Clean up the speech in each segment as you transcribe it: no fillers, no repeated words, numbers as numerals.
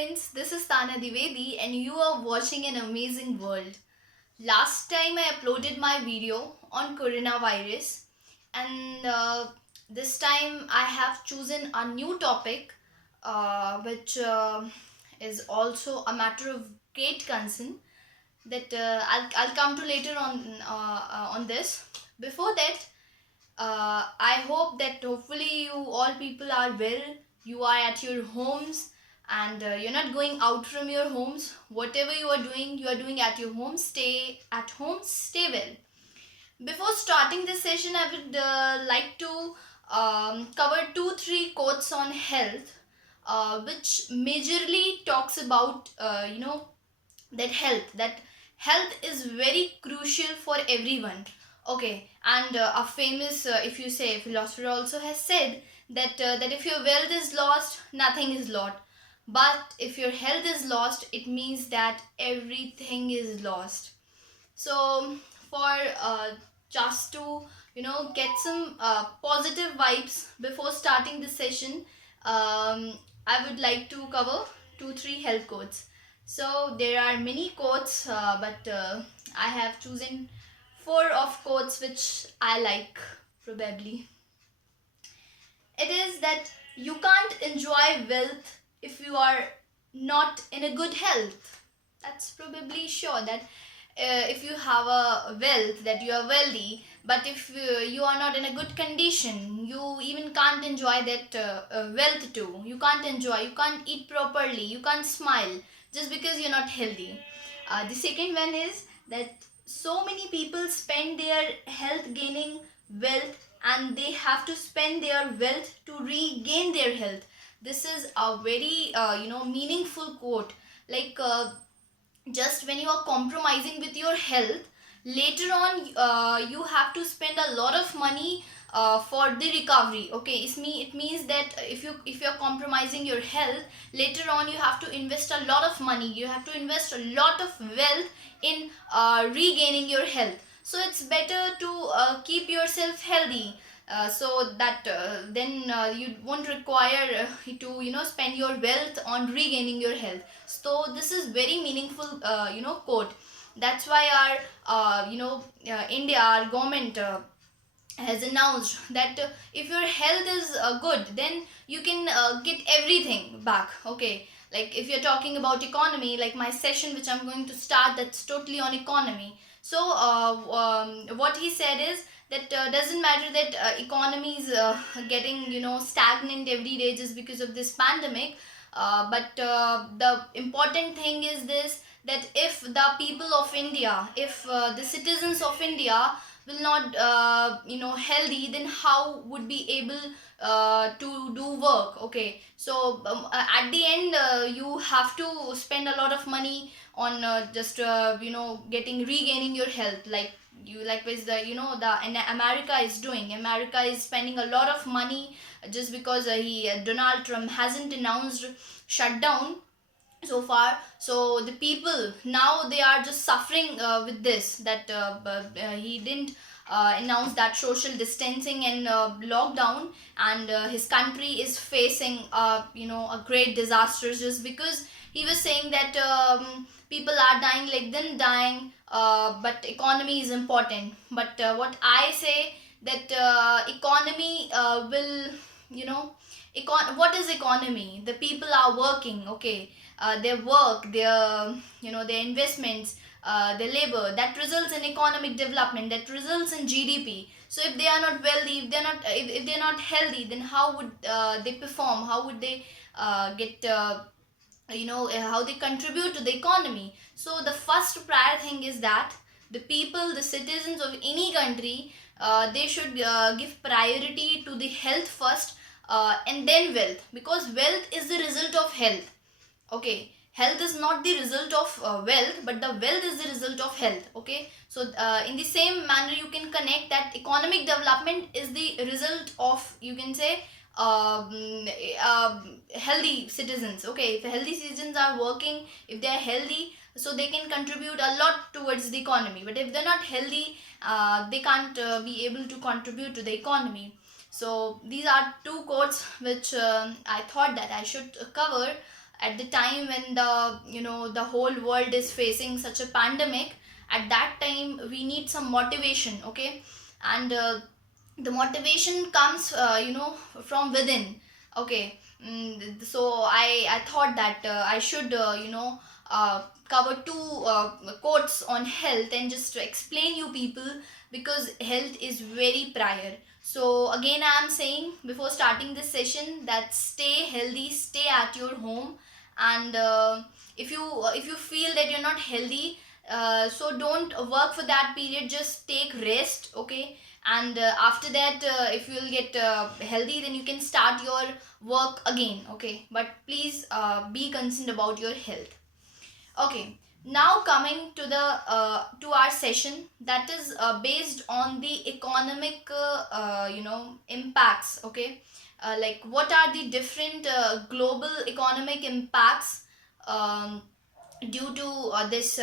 friends, this is Tana Divedi and you are watching an amazing world. Last time I uploaded my video on coronavirus and this time I have chosen a new topic which is also a matter of great concern that I'll come to later on this. Before that, I hope that hopefully you all people are well. You are at your homes and you're not going out from your homes. Whatever you are doing at your home. Stay at home, stay well. Before starting this session, I would like to cover 2-3 quotes on health, which majorly talks about that health is very crucial for everyone. Okay, and a famous if you say philosopher also has said that if your wealth is lost, nothing is lost, but if your health is lost, it means that everything is lost. So for just to get some positive vibes before starting this session, I would like to cover 2-3 health quotes. So there are many quotes, but I have chosen four of quotes which I like probably. It is that you can't enjoy wealth if you are not in a good health. That's probably sure that if you have a wealth, that you are wealthy, but if you are not in a good condition, you even can't enjoy that wealth too. You can't enjoy, you can't eat properly, you can't smile just because you're not healthy. The second one is that so many people spend their health gaining wealth, and they have to spend their wealth to regain their health. This is a very meaningful quote. Like just when you are compromising with your health, later on you have to spend a lot of money for the recovery. Okay, it means that if you're compromising your health, later on you have to invest a lot of money, you have to invest a lot of wealth in regaining your health. So it's better to keep yourself healthy, so that then you won't require to spend your wealth on regaining your health. So this is very meaningful quote. That's why our India, our government has announced that if your health is good, then you can get everything back. Okay, like if you're talking about economy, like my session which I'm going to start, that's totally on economy. So what he said is that doesn't matter that economy is getting stagnant every day just because of this pandemic, but the important thing is this, that if the people of India, if the citizens of India will not healthy, then how would be able to do work. Okay, so at the end you have to spend a lot of money on just getting regaining your health, like you likewise the the and America is doing. America is spending a lot of money just because he Donald Trump hasn't announced shutdown so far. So the people now, they are just suffering with this, that he didn't announce that social distancing and lockdown, and his country is facing a great disaster just because he was saying that people are dying, like them dying, but economy is important. But what I say, that economy will what is economy? The people are working. Okay, their work, their their investments, their labor, that results in economic development, that results in GDP. So if they are not wealthy, if they're not healthy, then how would they perform? How would they get how they contribute to the economy? So the first prior thing is that the people, the citizens of any country, they should give priority to the health first, and then wealth, because wealth is the result of health. Okay, health is not the result of wealth, but the wealth is the result of health. Okay, so in the same manner you can connect that economic development is the result of, you can say, healthy citizens. Okay, if healthy citizens are working, if they are healthy, so they can contribute a lot towards the economy. But if they're not healthy, they can't be able to contribute to the economy. So these are two quotes which I thought that I should cover. at the time when the whole world is facing such a pandemic. At that time we need some motivation, okay? And the motivation comes from within, okay? So I thought that I should cover two quotes on health and just to explain you people, because health is very prior. So again I am saying before starting this session that stay healthy, stay at your home. And if you feel that you're not healthy, so don't work for that period, just take rest, okay? And after that, if you'll get healthy, then you can start your work again, okay? But please be concerned about your health. Okay, now coming to the to our session, that is based on the economic impacts, okay? Like what are the different global economic impacts um, due to this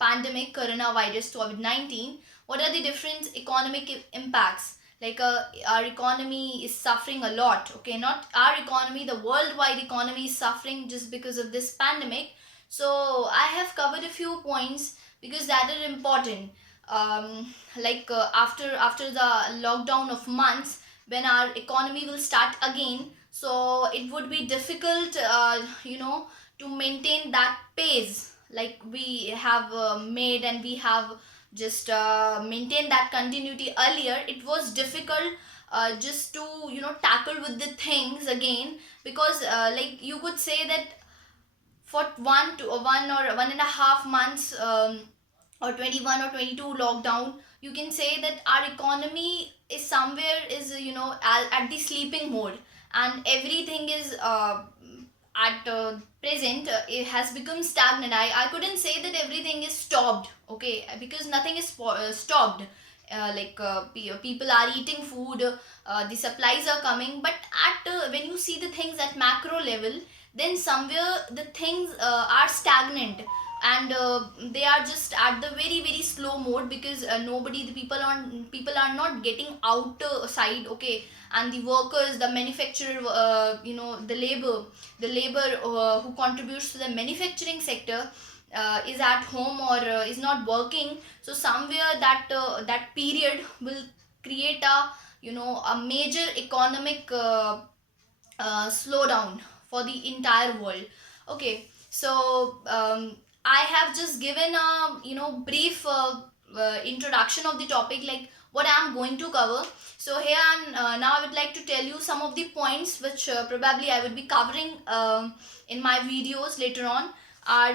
pandemic coronavirus COVID-19. What are the different economic impacts? Like our economy is suffering a lot, okay? Not our economy, the worldwide economy is suffering just because of this pandemic. So I have covered a few points because that are important. Like after the lockdown of months, when our economy will start again, so it would be difficult to maintain that pace like we have made, and we have just maintained that continuity earlier. It was difficult just to tackle with the things again, because like you could say that for 1 or 1.5 months, or 21 or 22 lockdown, you can say that our economy is somewhere is at the sleeping mode, and everything is at present it has become stagnant. I couldn't say that everything is stopped, okay, because nothing is stopped. People are eating food, the supplies are coming, but at when you see the things at macro level, then somewhere the things are stagnant, and they are just at the very very slow mode, because nobody the people are not getting outside, okay? And the workers, the manufacturer, the labor who contributes to the manufacturing sector is at home, or is not working. So somewhere that period will create a major economic slowdown for the entire world. Okay, so I have just given a brief introduction of the topic, like what I'm going to cover. So here now I would like to tell you some of the points which probably I would be covering in my videos later on. Are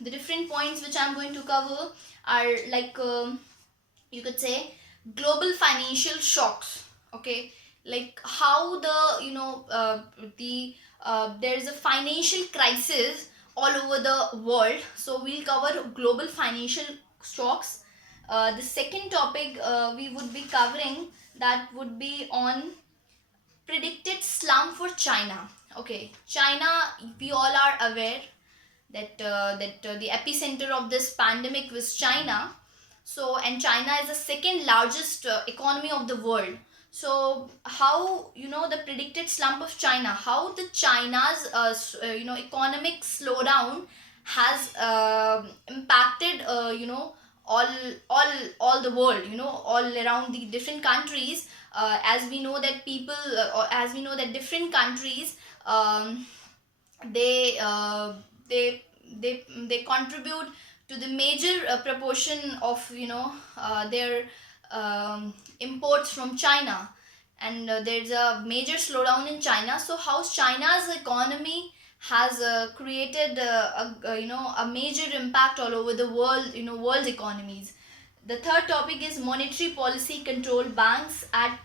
the different points which I'm going to cover are like you could say global financial shocks, okay? Like how there is a financial crisis all over the world, so we'll cover global financial shocks. The second topic we would be covering, that would be on predicted slump for China. Okay, China, we all are aware that the epicenter of this pandemic was China. So, and China is the second largest economy of the world. So how the predicted slump of China, how the China's economic slowdown has impacted all all the world, all around the different countries. As we know that or as we know that different countries, they uh, they they contribute to the major proportion of their imports from China. And there's a major slowdown in China. So how China's economy has created a major impact all over the world, world's economies. The third topic is monetary policy control. Banks at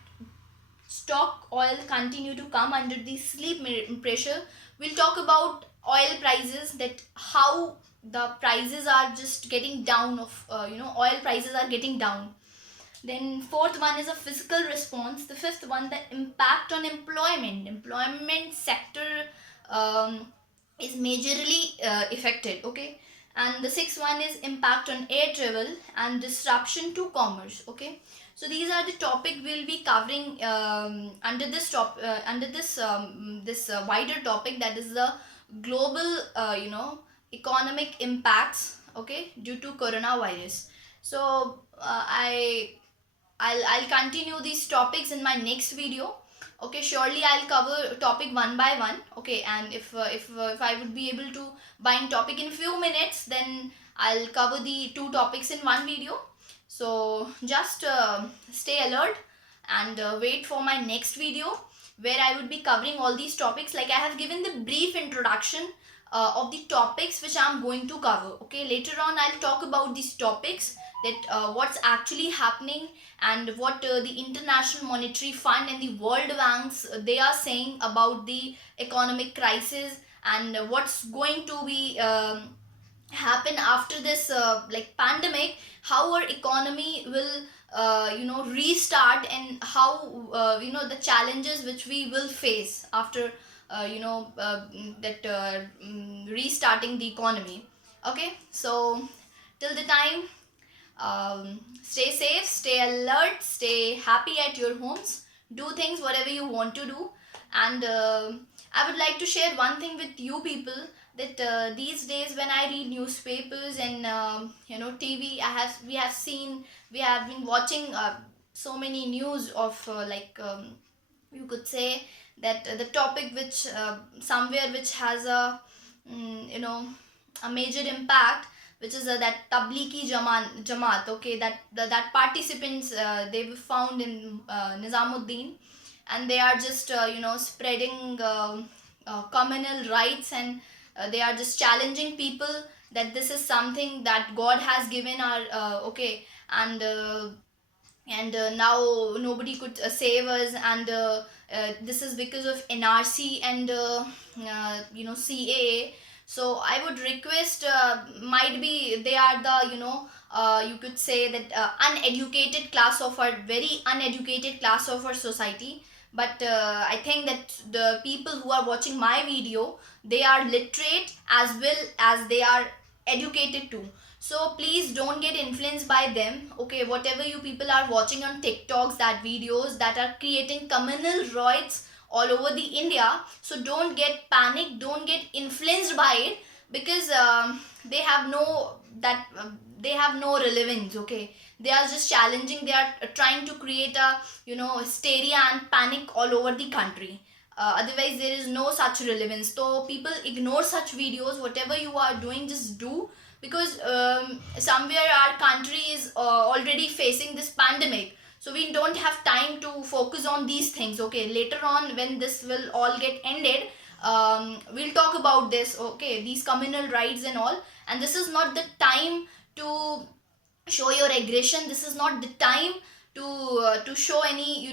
stock oil continue to come under the pressure. We'll talk about oil prices, that how the prices are just getting down of oil prices are getting down. Then fourth one is a physical response. The fifth one, the impact on employment sector um, is majorly affected, okay? And the sixth one is impact on air travel and disruption to commerce, okay? So these are the topic we'll be covering under this wider topic, that is the global economic impacts, okay, due to coronavirus. So I'll continue these topics in my next video. Okay, surely I'll cover topic one by one. Okay, and if I would be able to bind topic in few minutes, then I'll cover the two topics in one video. So just stay alert and wait for my next video, where I would be covering all these topics. Like I have given the brief introduction of the topics which I'm going to cover. Okay, later on I'll talk about these topics, that what's actually happening, and what the International Monetary Fund and the World Banks they are saying about the economic crisis, and what's going to be happen after this like pandemic, how our economy will restart, and how the challenges which we will face after restarting the economy. Okay, so till the time, stay safe, stay alert, stay happy at your homes, do things whatever you want to do. And I would like to share one thing with you people, that these days when I read newspapers and TV, we have been watching so many news of you could say that the topic which somewhere which has a a major impact, which is that Tablighi Jamaat. Okay, that participants they were found in Nizamuddin, and they are just spreading communal rights, and they are just challenging people that this is something that God has given our okay, and now nobody could save us, and this is because of NRC and CAA. So I would request, might be they are the you could say that uneducated class of our, very uneducated class of our society. But I think that the people who are watching my video, they are literate as well as they are educated too. So please don't get influenced by them. Okay, whatever you people are watching on TikToks, that videos that are creating communal riots all over the India, so don't get panicked, don't get influenced by it, because they have no that they have no relevance. Okay, they are just challenging, they are trying to create a hysteria and panic all over the country. Otherwise there is no such relevance. So people ignore such videos. Whatever you are doing, just do, because somewhere our country is already facing this pandemic, so we don't have time to focus on these things. Okay, later on when this will all get ended, we'll talk about this. Okay, these communal rights and all, and this is not the time to show your aggression. This is not the time to show any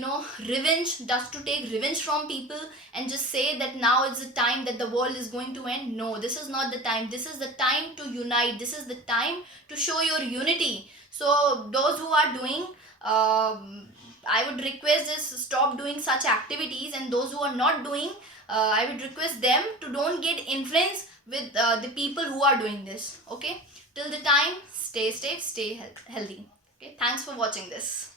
revenge, just to take revenge from people and just say that now it's the time that the world is going to end. No, this is not the time. This is the time to unite. This is the time to show your unity. So those who are doing, I would request is stop doing such activities, and those who are not doing, I would request them to don't get influenced with the people who are doing this. Okay, till the time, stay safe, stay healthy. Okay, thanks for watching this.